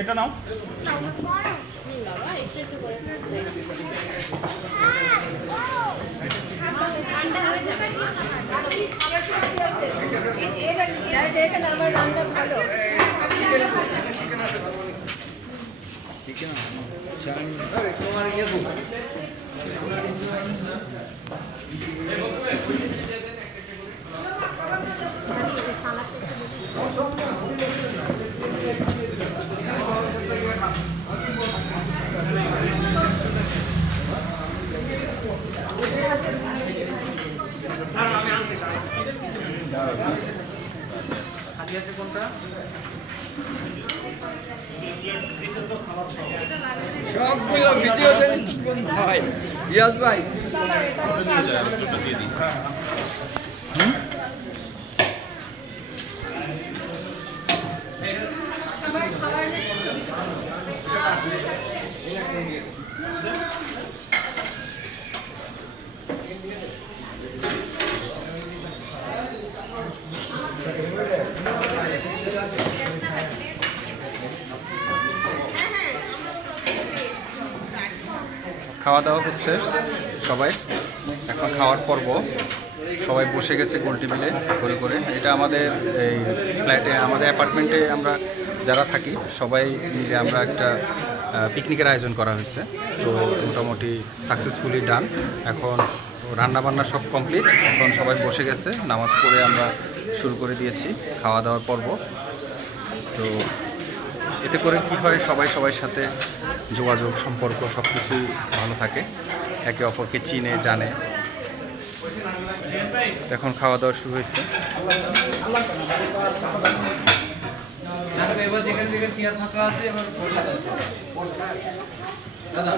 এটা নাও। সবগুলো ভিডিও ভাই রিয়াজ ভাই খাওয়া দাওয়া হচ্ছে সবাই, এখন খাওয়ার পর্ব। সবাই বসে গেছে গোল টেবিলে করে করে। এটা আমাদের এই ফ্ল্যাটে, আমাদের অ্যাপার্টমেন্টে আমরা যারা থাকি সবাই মিলে আমরা একটা পিকনিকের আয়োজন করা হয়েছে। তো মোটামুটি সাকসেসফুলি ডান। এখন রান্নাবান্না সব কমপ্লিট, এখন সবাই বসে গেছে। নামাজ পড়ে আমরা শুরু করে দিয়েছি খাওয়া দাওয়ার পর্ব। তো এতে করে কি হয়, সবাই সবার সাথে যোগাযোগ সম্পর্ক সব কিছুই ভালো থাকে, একে অপরকে চিনে জানে। এখন খাওয়া দাওয়া শুরু হয়েছে। এবার যেখানে যেখানে চেয়ার ফাঁকা আছে এবার দাদা